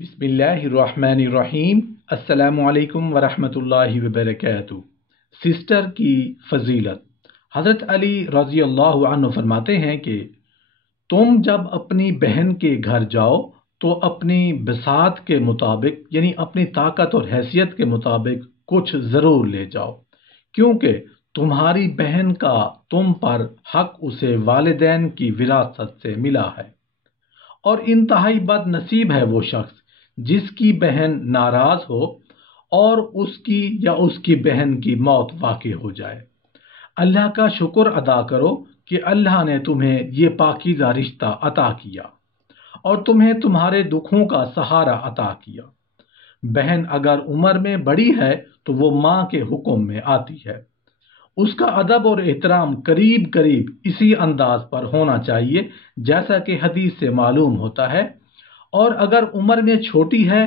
बिस्मिल्लाहिर्रहमानिर्रहीम। अस्सलामु अलैकुम वरहमतुल्लाहि वबरकातुहू। सिस्टर की फजीलत। हज़रत अली रज़ी अल्लाह अन्हु फरमाते हैं कि तुम जब अपनी बहन के घर जाओ तो अपनी बिसात के मुताबिक यानी अपनी ताकत और हैसियत के मुताबिक कुछ ज़रूर ले जाओ, क्योंकि तुम्हारी बहन का तुम पर हक उसे वालिदैन की विरासत से मिला है। और इंतहाई बदनसीब है वो शख्स जिसकी बहन नाराज हो और उसकी या उसकी बहन की मौत वाक़ई हो जाए। अल्लाह का शुक्र अदा करो कि अल्लाह ने तुम्हें ये पाकीज़ा रिश्ता अता किया और तुम्हें तुम्हारे दुखों का सहारा अता किया। बहन अगर उम्र में बड़ी है तो वो माँ के हुक्म में आती है। उसका अदब और एहतराम करीब करीब इसी अंदाज पर होना चाहिए जैसा कि हदीस से मालूम होता है। और अगर उम्र में छोटी है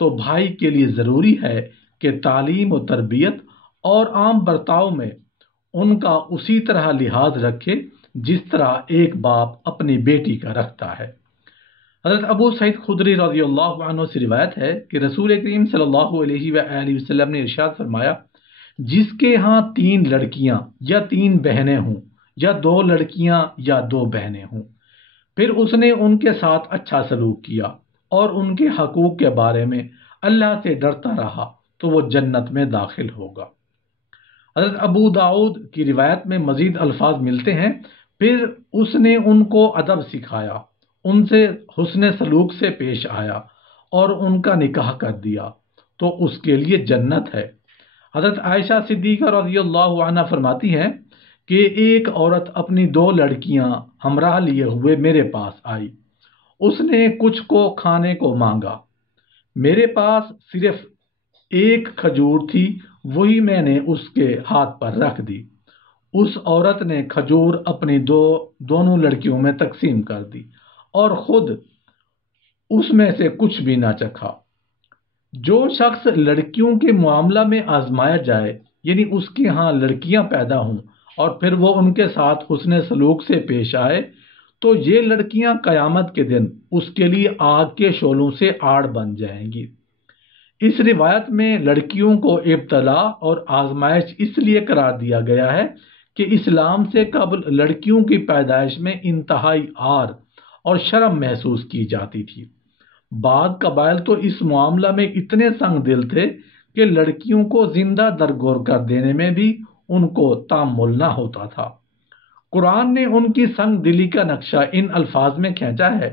तो भाई के लिए ज़रूरी है कि तालीम और तरबियत और आम बर्ताव में उनका उसी तरह लिहाज रखे जिस तरह एक बाप अपनी बेटी का रखता है। हज़रत अबू सईद खुदरी रज़ियल्लाहु अन्हु से रिवायत है कि रसूल करीम सल्लल्लाहु अलैहि वसल्लम ने इरशाद फरमाया, जिसके यहाँ 3 लड़कियां या 3 बहनें हों या 2 लड़कियां या 2 बहनें हों, फिर उसने उनके साथ अच्छा सलूक किया और उनके हकूक़ के बारे में अल्लाह से डरता रहा तो वो जन्नत में दाखिल होगा। हज़रत अबू दाऊद की रिवायत में मज़ीद अल्फाज मिलते हैं, फिर उसने उनको अदब सिखाया, उनसे हुस्न सलूक से पेश आया और उनका निकाह कर दिया तो उसके लिए जन्नत है। हज़रत आयशा सिद्दीक़ा रज़ियल्लाहु अन्हा फरमाती हैं कि एक औरत अपनी 2 लड़कियां हमराह लिए हुए मेरे पास आई। उसने कुछ को खाने को मांगा। मेरे पास सिर्फ एक खजूर थी, वही मैंने उसके हाथ पर रख दी। उस औरत ने खजूर अपनी दोनों लड़कियों में तकसीम कर दी और खुद उसमें से कुछ भी ना चखा। जो शख्स लड़कियों के मामला में आजमाया जाए यानी उसके यहाँ लड़कियां पैदा हों और फिर वो उनके साथ हुस्न सलूक से पेश आए तो ये लड़कियां कयामत के दिन उसके लिए आग के शोलों से आड़ बन जाएंगी। इस रिवायत में लड़कियों को इब्तला और आजमाइश इसलिए करार दिया गया है कि इस्लाम से कब्ल लड़कियों की पैदाइश में इंतहाई आर और शर्म महसूस की जाती थी। बाद कबाइल तो इस मामला में इतने संग दिल थे कि लड़कियों को जिंदा दरगोर कर देने में भी उनको तामुल ना होता था। कुरान ने उनकी संग दिली का नक्शा इन अल्फाज में खींचा है,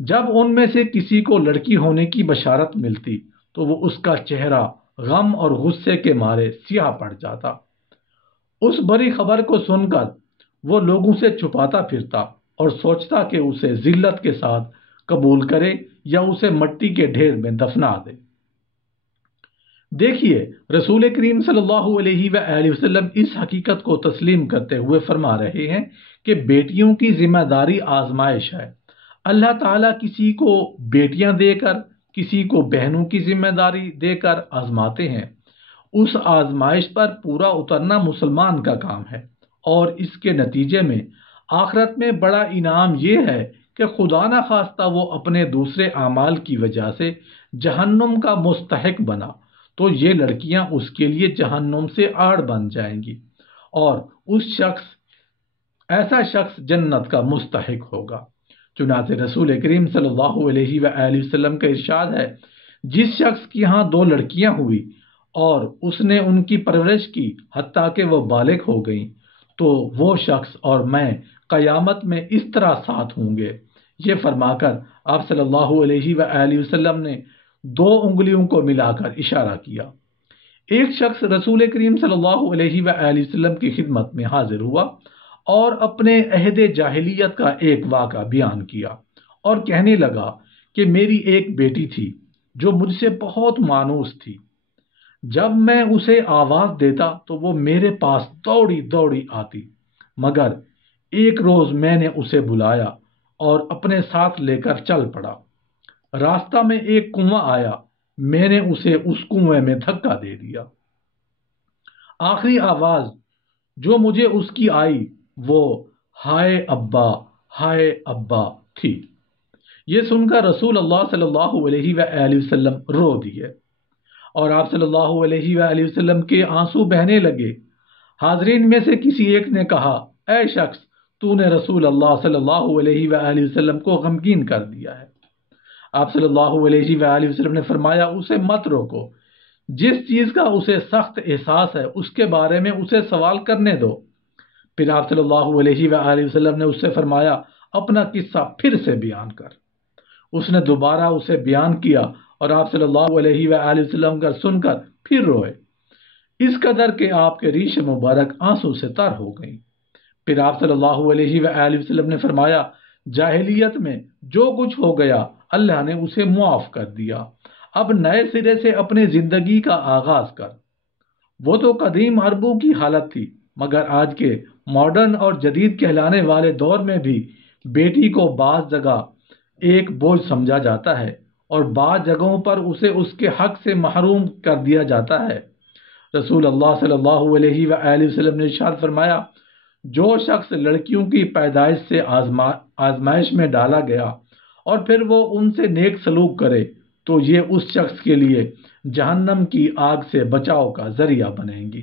जब उनमें से किसी को लड़की होने की बशारत मिलती तो वो उसका चेहरा गम और गुस्से के मारे सियाह पड़ जाता। उस बड़ी खबर को सुनकर वो लोगों से छुपाता फिरता और सोचता कि उसे जिल्लत के साथ कबूल करे या उसे मिट्टी के ढेर में दफना दे। देखिए, रसूल करीम सल्लल्लाहु अलैहि वसल्लम इस हकीकत को तस्लीम करते हुए फरमा रहे हैं कि बेटियों की जिम्मेदारी आजमाइश है। अल्लाह ताला किसी को बेटियां देकर किसी को बहनों की जिम्मेदारी देकर आजमाते हैं। उस आजमाइश पर पूरा उतरना मुसलमान का काम है और इसके नतीजे में आखिरत में बड़ा इनाम यह है कि खुदा न खास्ता वो अपने दूसरे आमाल की वजह से जहन्नुम का मुस्तहिक बना तो ये लड़कियां उसके लिए जहन्नुम से आड़ बन जाएंगी और ऐसा शख्स जन्नत का मुस्तहिक होगा। चुनांचे रसूल करीम सल्लल्लाहु अलैहि वसल्लम का इरशाद है, जिस शख्स की यहाँ 2 लड़कियां हुई और उसने उनकी परवरिश की हत्ता कि वो बालिग हो गई तो वो शख्स और मैं कयामत में इस तरह साथ होंगे। ये फरमाकर आप सल्लल्लाहु अलैहि वसल्लम ने 2 उंगलियों को मिलाकर इशारा किया। एक शख्स रसूल करीम सल्लल्लाहु अलैहि वसल्लम की खिदमत में हाजिर हुआ और अपने अहद जाहिलियत का एक वाक़ा बयान किया और कहने लगा कि मेरी एक बेटी थी जो मुझसे बहुत मानूस थी। जब मैं उसे आवाज देता तो वो मेरे पास दौड़ी दौड़ी आती, मगर एक रोज मैंने उसे बुलाया और अपने साथ लेकर चल पड़ा। रास्ता में एक कुआं आया, मैंने उसे उस कुएं में धक्का दे दिया। आखिरी आवाज जो मुझे उसकी आई वो हाय अब्बा थी। یہ سن کر رسول اللہ صلی اللہ علیہ وآلہ وسلم رو دیے اور آپ صلی اللہ علیہ وآلہ وسلم کے آنسو بہنے لگے۔ حاضرین میں سے کسی ایک نے کہا، اے شخص، تو نے رسول اللہ صلی اللہ علیہ وآلہ وسلم کو غمگین کر دیا ہے۔ آپ صلی اللہ علیہ وآلہ وسلم نے فرمایا، اسے مت روکو، جس چیز کا اسے سخت احساس ہے اس کے بارے میں اسے سوال کرنے دو۔ پھر آپ صلی اللہ علیہ وآلہ وسلم نے اس سے فرمایا، اپنا قصہ پھر سے بیان کر۔ اس نے دوبارہ اسے بیان کیا اور آپ صلی اللہ علیہ وآلہ وسلم کا سن کر پھر روئے، اس قدر کہ آپ کے ریش مبارک آنسو سے تر ہو گئیں۔ پھر آپ صلی اللہ علیہ وآلہ وسلم نے فرمایا، جاہلیت میں جو کچھ ہو گیا اللہ نے اسے معاف کر دیا، اب نئے سرے سے اپنی زندگی کا آغاز کر۔ وہ تو قدیم عربوں کی حالت تھی، مگر آج کے ماڈرن اور جدید کہلانے والے دور میں بھی بیٹی کو بعض جگہ ایک بوجھ سمجھا جاتا ہے اور بعض جگہوں پر اسے اس کے حق سے محروم کر دیا جاتا ہے۔ رسول اللہ صلی اللہ علیہ وآلہ وسلم نے ارشاد فرمایا، جو شخص لڑکیوں کی پیدائش سے آزمائش میں ڈالا گیا اور پھر وہ ان سے نیک سلوک کرے تو یہ اس شخص کے لیے جہنم کی آگ سے بچاؤ کا ذریعہ بنیں گی۔